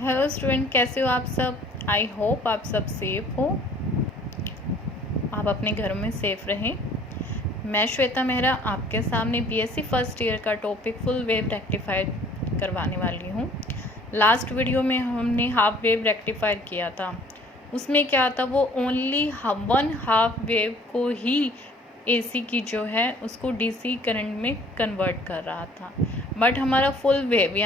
Hello student, कैसे हो आप सब। आई होप आप सब सेफ हो, आप अपने घरों में सेफ रहें। मैं श्वेता मेहरा आपके सामने बीएससी फर्स्ट ईयर का टॉपिक फुल वेव रेक्टिफायर करवाने वाली हूँ। लास्ट वीडियो में हमने हाफ वेव रेक्टिफायर किया था। उसमें क्या था, वो ओनली 1/2 वेव को ही एसी की जो है उसको डीसी करंट में कन्वर्ट कर रहा था। बट हमारा फुल वेव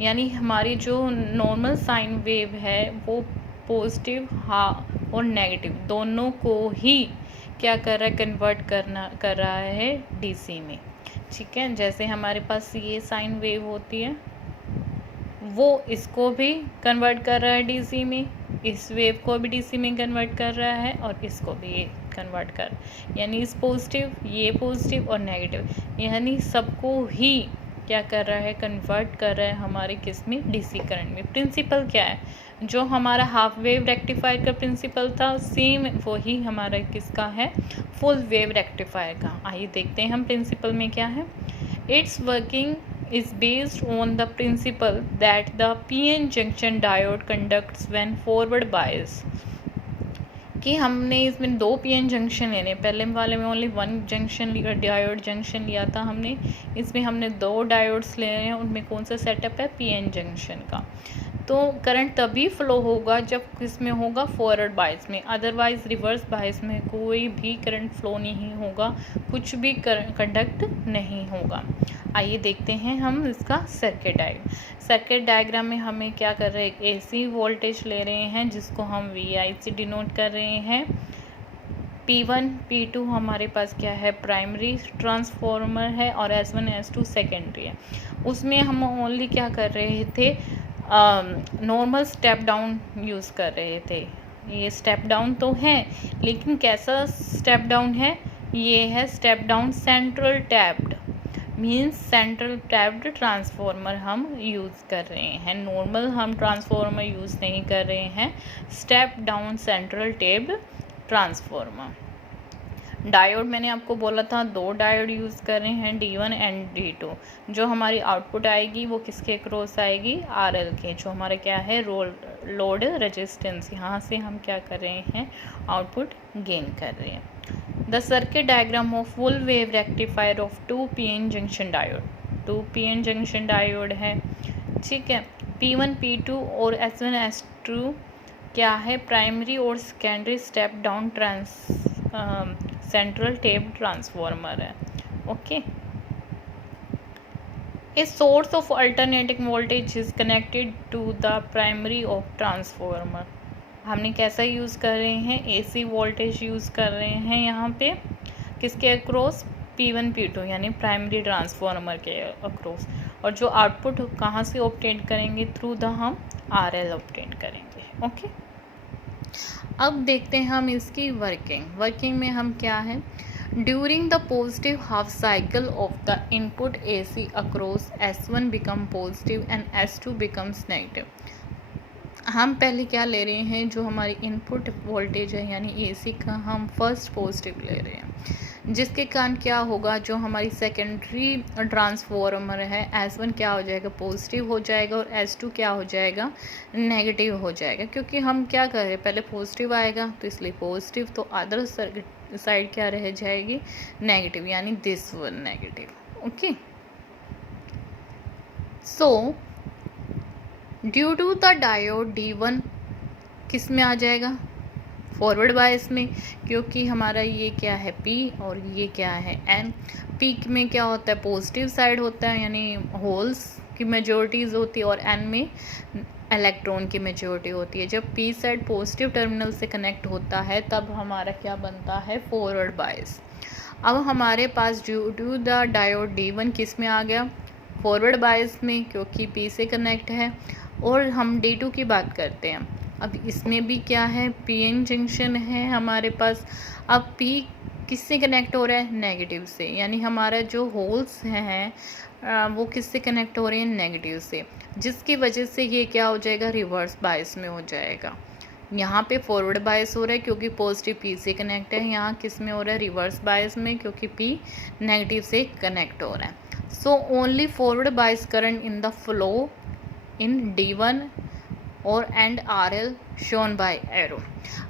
यानी हमारी जो नॉर्मल साइन वेव है वो पॉजिटिव और नेगेटिव दोनों को ही क्या कर रहा है, कन्वर्ट कर रहा है डीसी में। ठीक है, जैसे हमारे पास ये साइन वेव होती है वो इसको भी कन्वर्ट कर रहा है डीसी में, इस वेव को भी डीसी में कन्वर्ट कर रहा है और इसको भी ये कन्वर्ट कर, यानी इस पॉजिटिव, ये पॉजिटिव और नेगेटिव, यानी सबको ही क्या कर रहा है, कन्वर्ट कर रहा है हमारे किस में, डीसी करंट में। प्रिंसिपल क्या है, जो हमारा हाफ वेव रेक्टिफायर का प्रिंसिपल था सेम वही हमारा किसका है, फुल वेव रेक्टिफायर का। आइए देखते हैं हम प्रिंसिपल में क्या है। It's working is based on the principle that the PN junction diode conducts when forward bias। कि हमने इसमें 2 PN जंक्शन लेने, पहले वाले में ओनली 1 जंक्शन लिया, डायोड जंक्शन लिया था हमने। इसमें हमने 2 डायोड्स ले रहे हैं, उनमें कौन सा सेटअप है, PN जंक्शन का। तो करंट तभी फ्लो होगा जब किसमें होगा, फॉरवर्ड बायस में, अदरवाइज रिवर्स बायस में कोई भी करंट फ्लो नहीं होगा, कुछ भी कंडक्ट नहीं होगा। आइए देखते हैं हम इसका सर्किट डायग्राम में हमें क्या कर रहे हैं, एसी वोल्टेज ले रहे हैं जिसको हम VI से डिनोट कर रहे हैं। P1 P2 हमारे पास क्या है, प्राइमरी ट्रांसफॉर्मर है और S1 S2 सेकेंडरी है। उसमें हम ओनली क्या कर रहे थे, नॉर्मल स्टेप डाउन यूज़ कर रहे थे। ये स्टेप डाउन तो है लेकिन कैसा स्टेप डाउन है, ये है step down central tapped, means central tapped transformer हम यूज़ कर रहे हैं। नॉर्मल हम ट्रांसफॉर्मर यूज़ नहीं कर रहे हैं, step down central tapped transformer. Diode मैंने आपको बोला था 2 डायोड यूज़ कर रहे हैं, D1 एंड D2। जो हमारी आउटपुट आएगी वो किसके क्रॉस आएगी, RL के, जो हमारा क्या है, लोड रेजिस्टेंस। यहाँ से हम क्या कर रहे हैं, आउटपुट गेन कर रहे हैं। The circuit diagram of full wave rectifier of 2 PN junction diode, 2 PN junction diode है। ठीक है, P1 P2 और S1 S2 क्या है, प्राइमरी और secondary step down central tap transformer है। Okay, a source of alternating voltage is connected to the primary of transformer. हमने कैसा यूज़ कर रहे हैं, AC वोल्टेज यूज़ कर रहे हैं यहाँ पे, किसके अक्रॉस, P1 P2 यानी प्राइमरी ट्रांसफॉर्मर के अक्रॉस। और जो आउटपुट कहाँ से ऑब्टेन करेंगे, थ्रू द हम RL ऑब्टेन करेंगे। ओके, अब देखते हैं हम इसकी वर्किंग में हम क्या है, during the positive half cycle of the input AC across S1 become positive and S2 becomes negative. हम पहले क्या ले रहे हैं, जो हमारी इनपुट वोल्टेज है यानी AC का हम फर्स्ट पॉजिटिव ले रहे हैं, जिसके कारण क्या होगा, जो हमारी सेकेंडरी ट्रांसफॉर्मर है S1 क्या हो जाएगा, पॉजिटिव हो जाएगा और S2 क्या हो जाएगा, नेगेटिव हो जाएगा। क्योंकि हम क्या कर रहे हैं, पहले पॉजिटिव आएगा तो इसलिए पॉजिटिव, तो अदर साइड क्या रह जाएगी, नेगेटिव, यानी this one negative. Okay, so due to the diode D1 किस में आ जाएगा, फॉरवर्ड बायस में, क्योंकि हमारा ये क्या है P और ये क्या है N। P में क्या होता है, पॉजिटिव साइड होता है यानी होल्स की मेजॉरिटीज़ होती है, और N में इलेक्ट्रॉन की मेजॉरिटी होती है। जब P साइड पॉजिटिव टर्मिनल से कनेक्ट होता है तब हमारा क्या बनता है, फॉरवर्ड बायस। अब हमारे पास due to the diode D1 किस में आ गया, फॉरवर्ड बायस में, क्योंकि P से कनेक्ट है। और हम D2 की बात करते हैं, अब इसमें भी क्या है, PN जंक्शन है हमारे पास। अब P किससे कनेक्ट हो रहा है, नेगेटिव से, यानी हमारा जो होल्स हैं वो किससे कनेक्ट हो रहे हैं, नेगेटिव से, जिसकी वजह से ये क्या हो जाएगा, रिवर्स बायस में हो जाएगा। यहाँ पे फॉरवर्ड बायस हो रहा है क्योंकि पॉजिटिव P से कनेक्ट है, यहाँ किस में हो रहा है, रिवर्स बायस में, क्योंकि P नेगेटिव से कनेक्ट हो रहा है। So only forward bias current in the flow in D1 और and RL shown by arrow.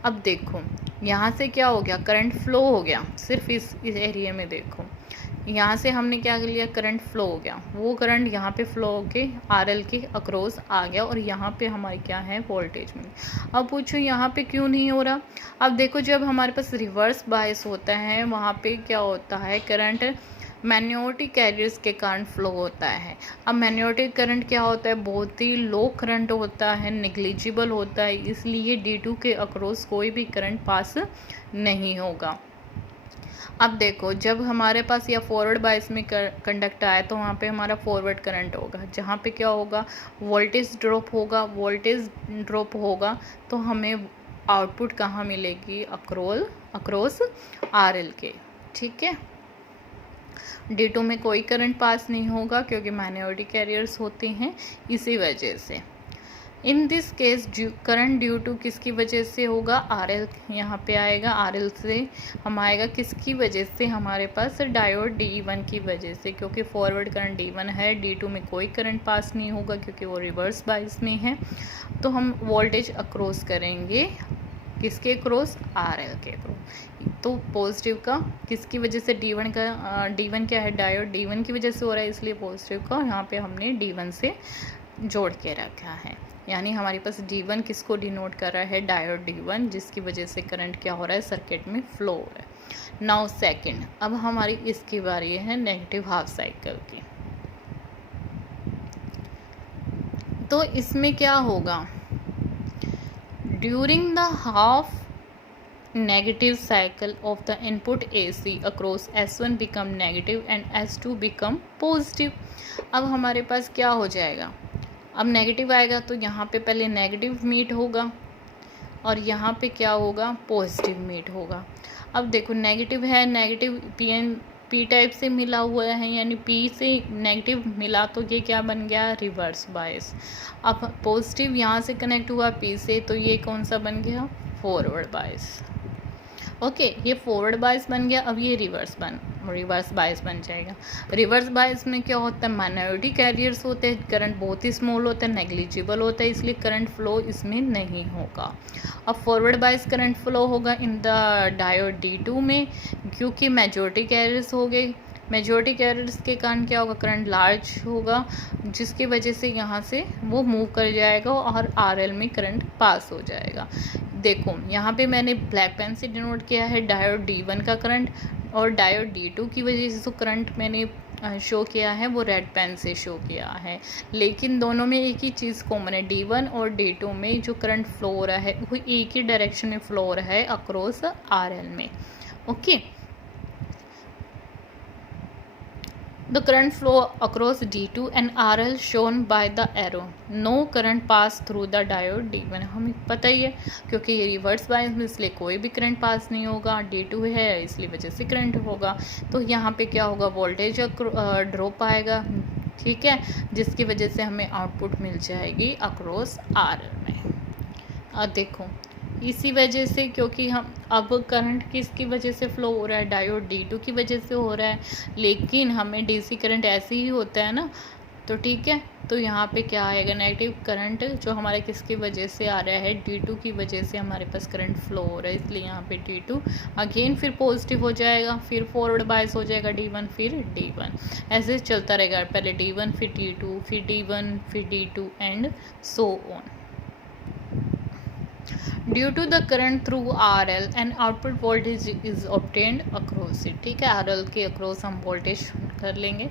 अब देखो यहाँ से क्या हो गया, करंट फ्लो हो गया, सिर्फ इस एरिया में देखो, यहाँ से हमने क्या कर लिया, करंट फ्लो हो गया, वो करंट यहाँ पे फ्लो होके RL के अक्रॉस आ गया और यहाँ पे हमारी क्या है, वोल्टेज में। अब पूछो यहाँ पे क्यों नहीं हो रहा। अब देखो जब हमारे पास रिवर्स बायस होता है वहाँ पे क्या होता है, करंट मैग्नेटिक कैरियर्स के कारण फ्लो होता है। अब मैग्नेटिक करंट क्या होता है, बहुत ही लो करंट होता है, नेग्लिजिबल होता है, इसलिए D2 के अक्रॉस कोई भी करंट पास नहीं होगा। अब देखो जब हमारे पास यह फॉरवर्ड बायस में कंडक्ट आया तो वहाँ पे हमारा फॉरवर्ड करंट होगा, जहाँ पे क्या होगा, वोल्टेज ड्रॉप होगा। वोल्टेज ड्रॉप होगा तो हमें आउटपुट कहाँ मिलेगी, अक्रॉस RL के, ठीक है। D2 में कोई करंट पास नहीं होगा क्योंकि मैग्नेटिक कैरियर्स होते हैं, इसी वजह से। In this case current due to किसकी वजह से होगा, RL यहाँ पे आएगा, RL से हम आएगा किसकी वजह से, हमारे पास डायोड D1 की वजह से, क्योंकि फॉरवर्ड करंट D1 है, D2 में कोई करंट पास नहीं होगा क्योंकि वो रिवर्स बायस में है। तो हम वोल्टेज अक्रॉस करेंगे किसके क्रॉस, RL के क्रॉस। तो पॉजिटिव का किसकी वजह से, D1 क्या है, डायोड D1 की वजह से हो रहा है, इसलिए पॉजिटिव का यहाँ पे हमने D1 से जोड़ के रखा है। यानी हमारे पास D1 किसको डिनोट कर रहा है, डायोड D1, जिसकी वजह से करंट क्या हो रहा है, सर्किट में फ्लो हो रहा है। नाउ सेकंड, अब हमारी इसकी बारी है नेगेटिव हाफ साइकिल की। तो इसमें क्या होगा, during the half negative cycle of the input AC across S1 become negative and S2 become positive। अब हमारे पास क्या हो जाएगा, अब नेगेटिव आएगा तो यहाँ पे पहले नेगेटिव मीट होगा और यहाँ पे क्या होगा, पॉजिटिव मीट होगा। अब देखो नेगेटिव है, नेगेटिव P टाइप से मिला हुआ है, यानी P से नेगेटिव मिला तो ये क्या बन गया, रिवर्स बायस। अब पॉजिटिव यहाँ से कनेक्ट हुआ P से, तो ये कौन सा बन गया, फॉरवर्ड बायस। ओके, ये फॉरवर्ड बायस बन गया। अब ये रिवर्स बायस बन जाएगा। रिवर्स बायस में क्या होता है, मैग्नेटिक कैरियर्स होते हैं, करंट बहुत ही स्मॉल होता है, नेग्लिजिबल होता है, इसलिए करंट फ्लो इसमें नहीं होगा। अब फॉरवर्ड बायस करंट फ्लो होगा इन द डायोड D2 में, क्योंकि मेजॉरिटी कैरियर्स हो गए। मेजॉरिटी कैरियर्स के कारण क्या होगा, करंट लार्ज होगा, जिसकी वजह से यहाँ से वो मूव कर जाएगा और RL में करंट पास हो जाएगा। देखो यहाँ पे मैंने ब्लैक पेन से डिनोट किया है डायोड D1 का करंट, और डायोड D2 की वजह से जो करंट मैंने शो किया है वो रेड पेन से शो किया है। लेकिन दोनों में एक ही चीज़ कॉमन है, D1 और D2 में जो करंट फ्लो हो रहा है वो एक ही डायरेक्शन में फ्लो हो रहा है, अक्रॉस RL में। Okay, The current flow across D2 and RL shown by the arrow. No current pass through the diode D1। हमें पता ही है क्योंकि ये रिवर्स बायस में, इसलिए कोई भी करंट पास नहीं होगा। D2 है इसलिए वजह से करंट होगा। तो यहाँ पे क्या होगा, वोल्टेज ड्रॉप आएगा, ठीक है, जिसकी वजह से हमें आउटपुट मिल जाएगी अक्रॉस RL में। अब देखो इसी वजह से, क्योंकि हम अब करंट किसकी वजह से फ्लो हो रहा है, डायोड D2 की वजह से हो रहा है, लेकिन हमें DC करंट ऐसे ही होता है ना, तो ठीक है। तो यहाँ पे क्या आएगा, नेगेटिव करंट जो हमारे किसकी वजह से आ रहा है, D2 की वजह से हमारे पास करंट फ्लो हो रहा है, इसलिए यहाँ पे D2 अगेन फिर पॉजिटिव हो जाएगा, फिर फॉरवर्ड बायस हो जाएगा D1, फिर D1, ऐसे चलता रहेगा, पहले D1 फिर D2 फिर D1 फिर D2 and so on. Due to the current through RL and output voltage is obtained across it, ठीक है, RL के अक्रॉस हम वोल्टेज कर लेंगे।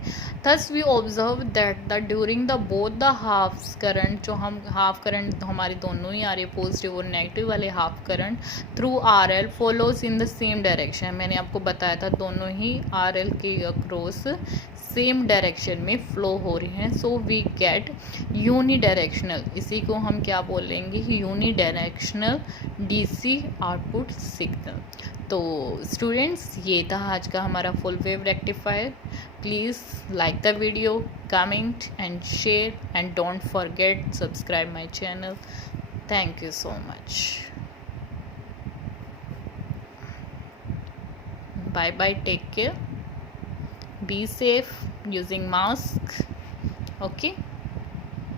Thus we observe that the during the both the halfs current, जो हम half current हमारे दोनों ही आ रही है, पॉजिटिव और नेगेटिव वाले half current through RL follows in the same direction. मैंने आपको बताया था दोनों ही RL के अक्रॉस सेम डायरेक्शन में फ्लो हो रही हैं, सो वी गेट यूनिडायरेक्शनल, इसी को हम क्या बोलेंगे, यूनिडायरेक्शनल DC आउटपुट सिग्नल। तो स्टूडेंट्स ये था आज का हमारा full wave rectifier. Please like the video, comment and share and don't forget subscribe my channel. Thank you so much. Bye bye, take care, be safe, using mask, okay।